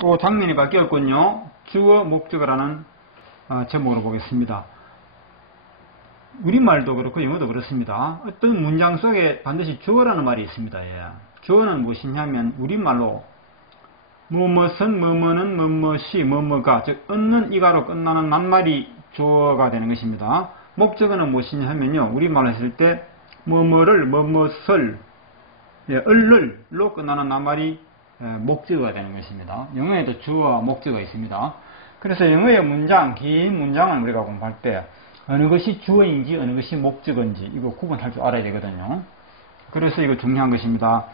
또 장면이 바뀌었군요. 주어 목적어라는 어, 제목으로 보겠습니다. 우리말도 그렇고 영어도 그렇습니다. 어떤 문장 속에 반드시 주어라는 말이 있습니다. 예. 주어는 무엇이냐면 우리말로 뭐뭐선 뭐뭐는 뭐뭐시 뭐뭐가 즉 얻는 이가로 끝나는 낱말이 주어가 되는 것입니다. 목적어는 무엇이냐 하면요. 우리말로 했을 때 뭐뭐를 뭐뭐설 예, 을를로 끝나는 낱말이 예, 목적어가 되는 것입니다. 영어에도 주어와 목적어가 있습니다. 그래서 영어의 문장, 긴 문장을 우리가 공부할 때 어느 것이 주어인지 어느 것이 목적어인지 이거 구분할 줄 알아야 되거든요. 그래서 이거 중요한 것입니다.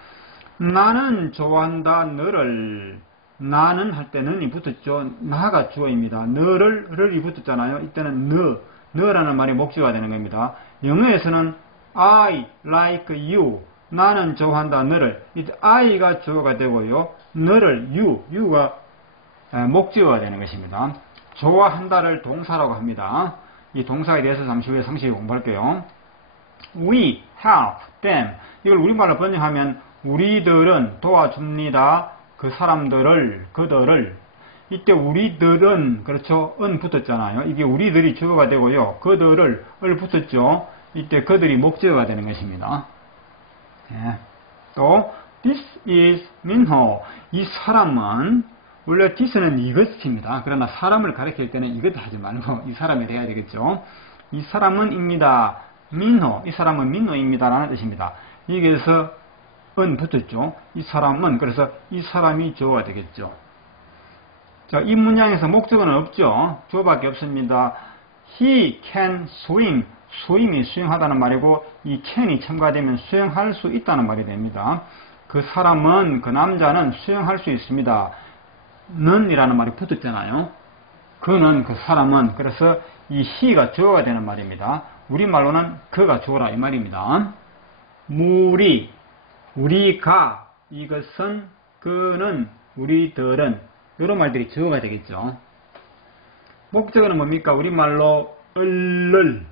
나는 좋아한다 너를 나는 할 때 는 이 붙었죠. 나가 주어입니다. 너를 를이 붙었잖아요. 이때는 너 너라는 말이 목적어가 되는 겁니다. 영어에서는 I like you 나는 좋아한다 너를 이때 I가 주어가 되고요. 너를 you you가 목적어가 되는 것입니다. 좋아한다를 동사라고 합니다. 이 동사에 대해서 잠시 후에 상식히 공부할게요. We help them. 이걸 우리말로 번역하면 우리들은 도와줍니다. 그 사람들을, 그들을. 이때 우리들은, 그렇죠. 은 붙었잖아요. 이게 우리들이 주어가 되고요. 그들을, 을 붙었죠. 이때 그들이 목적어가 되는 것입니다. 네. 또, this is Minho. 이 사람은 원래 this는 이것입니다. 그러나 사람을 가리킬 때는 이것 하지 말고 이 사람이 돼야 되겠죠. 이 사람은 입니다. 민호, 이 사람은 민호입니다. 라는 뜻입니다. 여기에서 은 붙었죠. 이 사람은 그래서 이 사람이 주어가 되겠죠. 자, 이 문장에서 목적어는 없죠. 주어밖에 없습니다. He can swim. 스윙이 수영하다는 말이고 이 can이 첨가되면 수영할 수 있다는 말이 됩니다. 그 사람은 그 남자는 수영할 수 있습니다. 는이라는 말이 붙었잖아요. 그는 그 사람은 그래서 이 he가 주어가 되는 말입니다. 우리말로는 그가 주어라 이 말입니다. 무리 우리가 이것은 그는 우리들은 이런 말들이 주어가 되겠죠. 목적어는 뭡니까? 우리말로 을를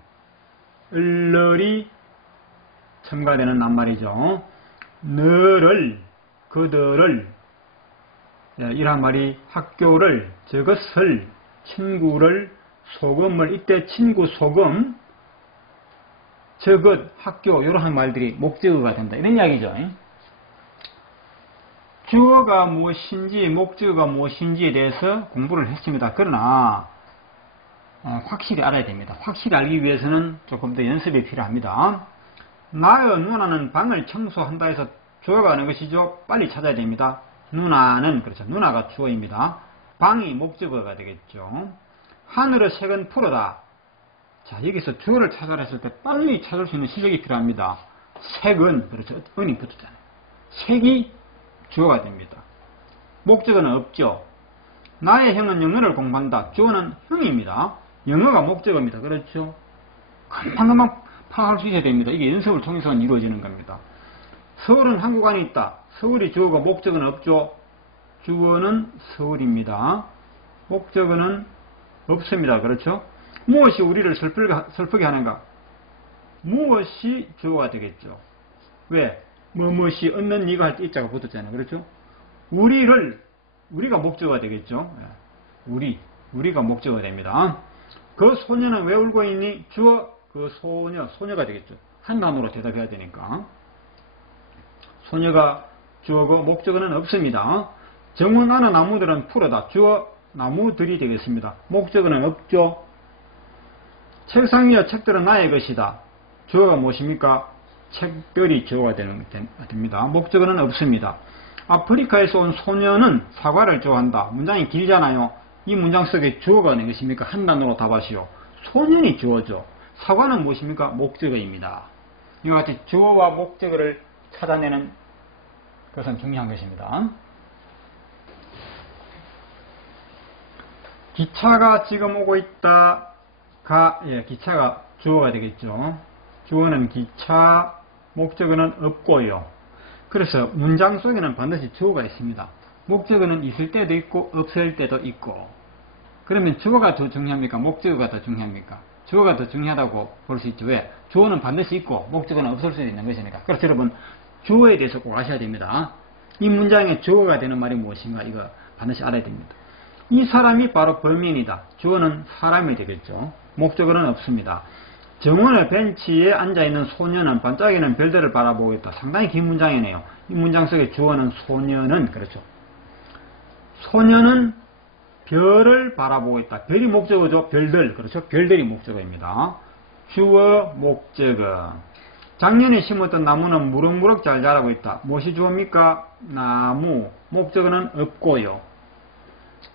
을ler이 첨가되는 낱말이죠. 너를 그들을 예, 이러한 말이 학교를, 저것을, 친구를, 소금을, 이때 친구, 소금, 저것, 학교, 이러한 말들이 목적어가 된다. 이런 이야기죠. 주어가 무엇인지, 목적어가 무엇인지에 대해서 공부를 했습니다. 그러나, 어, 확실히 알아야 됩니다. 확실히 알기 위해서는 조금 더 연습이 필요합니다. 나의 누나는 방을 청소한다 해서 주어가 하는 것이죠. 빨리 찾아야 됩니다. 누나는 그렇죠. 누나가 주어입니다. 방이 목적어가 되겠죠. 하늘의 색은 푸르다. 자 여기서 주어를 찾아라 했을 때 빨리 찾을 수 있는 실력이 필요합니다. 색은 그렇죠. 은이 붙었잖아요. 색이 주어가 됩니다. 목적어는 없죠. 나의 형은 영어를 공부한다. 주어는 형입니다. 영어가 목적어입니다. 그렇죠. 금방금방 파악할 수 있어야 됩니다. 이게 연습을 통해서만 이루어지는 겁니다. 서울은 한국 안에 있다. 서울이 주어가 목적어는 없죠. 주어는 서울입니다. 목적어는 없습니다. 그렇죠? 무엇이 우리를 슬프게, 하는가? 무엇이 주어가 되겠죠. 왜? 무엇이 얻는 니가 할때 이자가 붙었잖아요. 그렇죠? 우리를 우리가 목적어가 되겠죠. 예. 우리 우리가 목적어가 됩니다. 그 소녀는 왜 울고 있니? 주어 그 소녀 소녀가 되겠죠. 한 단어로 대답해야 되니까. 소녀가 주어고 목적어는 없습니다. 정원하는 나무들은 푸르다. 주어 나무들이 되겠습니다. 목적어는 없죠. 책상 위의 책들은 나의 것이다. 주어가 무엇입니까? 책들이 주어가 되는, 됩니다. 목적어는 없습니다. 아프리카에서 온 소녀는 사과를 좋아한다. 문장이 길잖아요. 이 문장 속에 주어가 있는 것입니까? 한 단어로 답하시오. 소년이 주어죠. 사과는 무엇입니까? 목적어입니다. 이와 같이 주어와 목적어를 찾아내는 그것은 중요한 것입니다. 기차가 지금 오고 있다 가 예, 기차가 주어가 되겠죠. 주어는 기차, 목적어는 없고요. 그래서 문장 속에는 반드시 주어가 있습니다. 목적어는 있을 때도 있고 없을 때도 있고 그러면 주어가 더 중요합니까? 목적어가 더 중요합니까? 주어가 더 중요하다고 볼 수 있죠. 왜? 주어는 반드시 있고 목적어는 없을 수 있는 것이니까. 그래서 여러분 주어에 대해서 꼭 아셔야 됩니다. 이 문장에 주어가 되는 말이 무엇인가? 이거 반드시 알아야 됩니다. 이 사람이 바로 범인이다. 주어는 사람이 되겠죠. 목적어는 없습니다. 정원의 벤치에 앉아있는 소녀는 반짝이는 별들을 바라보고 있다. 상당히 긴 문장이네요. 이 문장 속의 주어는 소녀는 그렇죠. 소녀는 별을 바라보고 있다. 별이 목적어죠. 별들. 그렇죠. 별들이 목적어입니다. 주어, 목적어. 작년에 심었던 나무는 무럭무럭 잘 자라고 있다. 무엇이 주어입니까? 나무. 목적어는 없고요.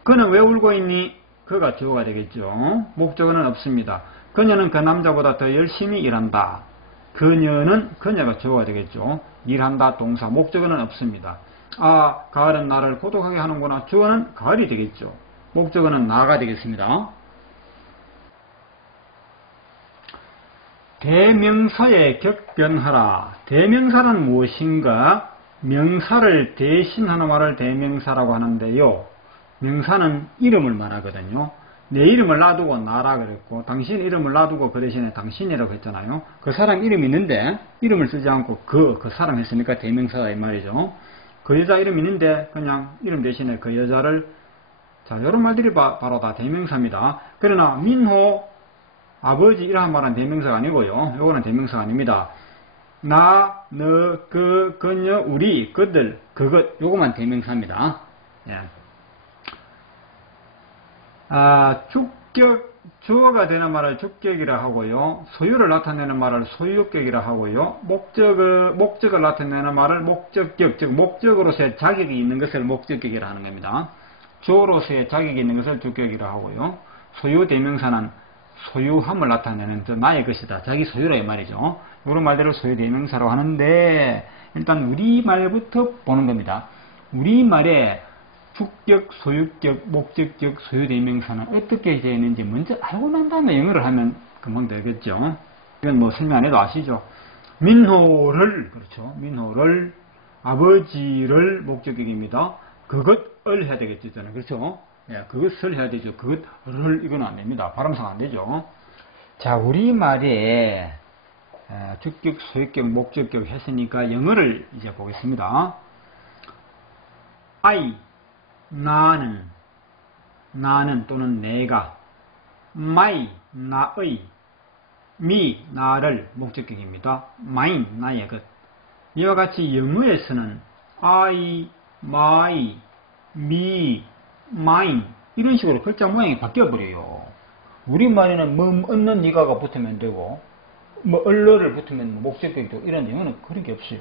그는 왜 울고 있니? 그가 주어가 되겠죠. 목적어는 없습니다. 그녀는 그 남자보다 더 열심히 일한다. 그녀는 그녀가 주어가 되겠죠. 일한다 동사 목적어는 없습니다. 아 가을은 나를 고독하게 하는구나. 주어는 가을이 되겠죠. 목적어는 나가 되겠습니다. 대명사에 격변하라. 대명사는 무엇인가? 명사를 대신하는 말을 대명사라고 하는데요. 명사는 이름을 말하거든요. 내 이름을 놔두고 나라 그랬고 당신 이름을 놔두고 그 대신에 당신이라고 했잖아요. 그 사람 이름이 있는데 이름을 쓰지 않고 그, 그 사람 했으니까 대명사가 이 말이죠. 그 여자 이름이 있는데 그냥 이름 대신에 그 여자를 자 이런 말들이 바, 로다 대명사입니다. 그러나 민호 아버지 이런 말은 대명사가 아니고요. 요거는 대명사가 아닙니다. 나, 너, 그, 그녀, 우리, 그들, 그것 요거만 대명사입니다. 예. 아, 주격, 주어가 되는 말을 주격이라 하고요. 소유를 나타내는 말을 소유격이라 하고요. 목적을, 목적을 나타내는 말을 목적격, 즉, 목적으로서의 자격이 있는 것을 목적격이라 하는 겁니다. 주어로서의 자격이 있는 것을 주격이라 하고요. 소유 대명사는 소유함을 나타내는 저 나의 것이다. 자기 소유라 이 말이죠. 이런 말들을 소유 대명사로 하는데, 일단 우리말부터 보는 겁니다. 우리말에 주격, 소유격, 목적격, 소유대명사는 어떻게 되는지 먼저 알고 난 다음에 영어를 하면 금방 되겠죠. 이건 뭐 설명 안 해도 아시죠? 민호를, 그렇죠. 민호를, 아버지를 목적격입니다. 그것을 해야 되겠죠. 저는. 그렇죠? 예, 그것을 해야 되죠. 그것을, 이건 안 됩니다. 발음상 안 되죠. 자, 우리말에 주격, 소유격, 목적격 했으니까 영어를 이제 보겠습니다. I 나는 나는 또는 내가 my 나의 me 나를 목적격입니다. mine 나의 것 이와 같이 영어에서는 I, my, me, mine 이런 식으로 글자 모양이 바뀌어버려요. 우리말에는 뭐 얻는 니가가 붙으면 되고 뭐 얼러를 붙으면 목적격이고 이런 영어는 그런 게 없어요.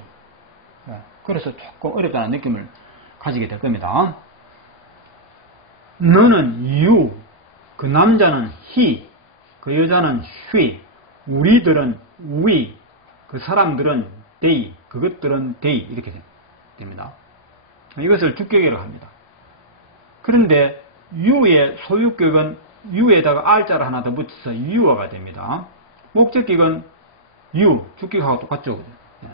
네. 그래서 조금 어렵다는 느낌을 가지게 될 겁니다. 너는 you, 그 남자는 he, 그 여자는 she, 우리들은 we, 그 사람들은 they, 그것들은 they 이렇게 됩니다. 이것을 주격이라고 합니다. 그런데 you의 소유격은 you에다가 r자를 하나 더 붙여서 you어가 됩니다. 목적격은 you, 주격하고 똑같죠. 예.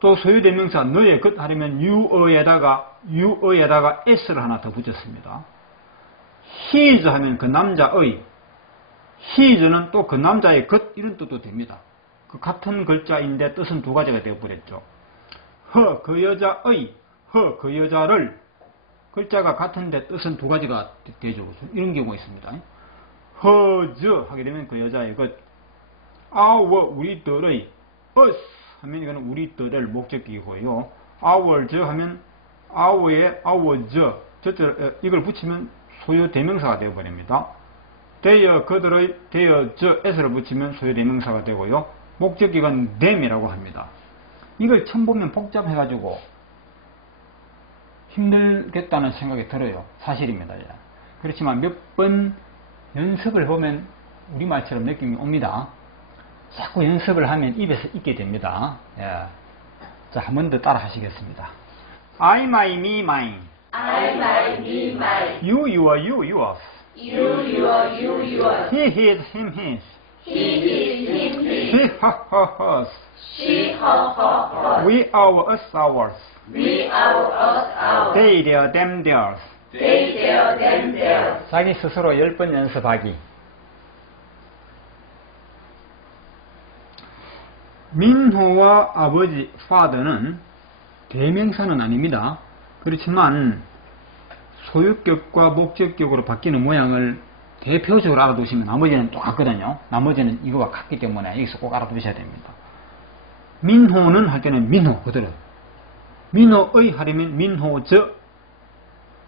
또 소유대명사 너의 것 하려면 you어에다가 you어에다가 s를 하나 더 붙였습니다. His 하면 그 남자의 his는 또 그 남자의 것 이런 뜻도 됩니다. 그 같은 글자인데 뜻은 두 가지가 되어버렸죠. 허, 그 여자의, 허, 그 여자를 글자가 같은데 뜻은 두 가지가 되죠. 이런 경우가 있습니다. 허저 하게 되면 그 여자의 것, our 우리들의, us 하면 이거는 우리들을 목적기고요. our 저 하면 our의 our 저, 저 이걸 붙이면 소유 대명사가 되어버립니다. 되어 그들의 되어 저 s를 붙이면 소유 대명사가 되고요. 목적격은 them이라고 합니다. 이걸 처음 보면 복잡해가지고 힘들겠다는 생각이 들어요. 사실입니다. 그렇지만 몇 번 연습을 보면 우리말처럼 느낌이 옵니다. 자꾸 연습을 하면 입에서 있게 됩니다. 예. 자, 한 번 더 따라 하시겠습니다. I, my, me, mine. I, my, me, my. You, your, you, yours. You, your, you, yours. He, his, him, his. He, his, him, his. She, her, her, hers. She, her, her, her. We, our, us, ours. We, our, us, our. They, their, them, theirs. They, their, them, theirs. 자기 스스로 열 번 연습하기. 민호와 아버지, father는 대명사는 아닙니다. 그렇지만 소유격과 목적격으로 바뀌는 모양을 대표적으로 알아두시면 나머지는 똑같거든요. 나머지는 이거와 같기 때문에 여기서 꼭 알아두셔야 됩니다. 민호는 할 때는 민호 그대로. 민호의 하려면 민호저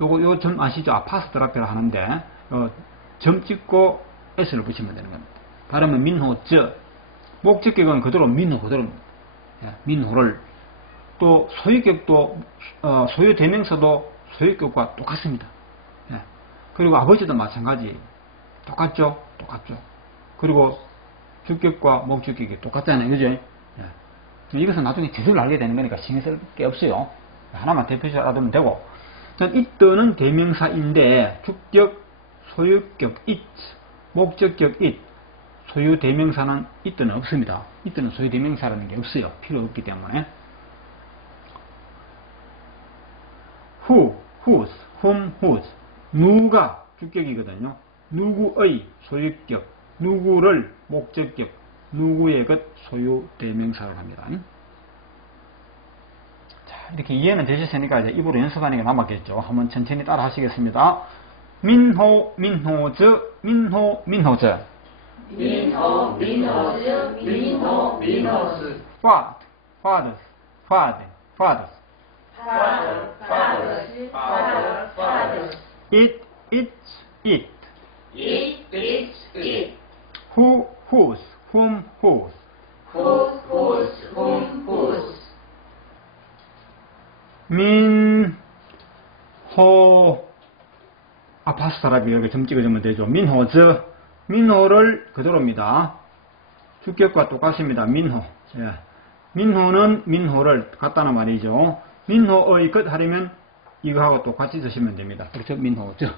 요거 요 점 아시죠? 아파스트라피라 하는데 어, 점 찍고 s를 붙이면 되는 겁니다. 발음은 민호저 목적격은 그대로 민호 그대로 예, 민호를 또 소유격도 어, 소유 대명사도 소유격과 똑같습니다. 예. 그리고 아버지도 마찬가지 똑같죠? 똑같죠. 그리고 주격과 목적격이 똑같잖아요. 그죠? 예. 이것은 나중에 제대로 알게 되는 거니까 신경 쓸 게 없어요. 하나만 대표적으로 알아두면 되고. 전 이때는 대명사인데 주격, 소유격 it, 목적격 it, 소유 대명사는 이때는 없습니다. 이때는 소유 대명사라는 게 없어요. 필요 없기 때문에. Who, whose, whom, whose. 누가 주격이거든요. 누구의 소유격, 누구를 목적격, 누구의 것 소유 대명사를 합니다. 자, 이렇게 이해는 되셨으니까 이제 입으로 연습하는 게 남았겠죠. 한번 천천히 따라 하시겠습니다. 민호, 민호즈, 민호, 민호즈. 민호, 민호즈, 민호, 민호즈. Father, fathers, father, fathers. It, it's, it. It, it, it. Who, whose, whom, whose. Who, whose, whom, whose. 민, 호, 아 파스타라비 여기 점 찍어주면 되죠. 민호즈, 민호를 그대로입니다. 주격과 똑같습니다. 민호. 예. 민호는 민호를 갖다는 말이죠. 민호의 것 하려면 이거하고 똑같이 쓰시면 됩니다. 그렇죠? 민호즈.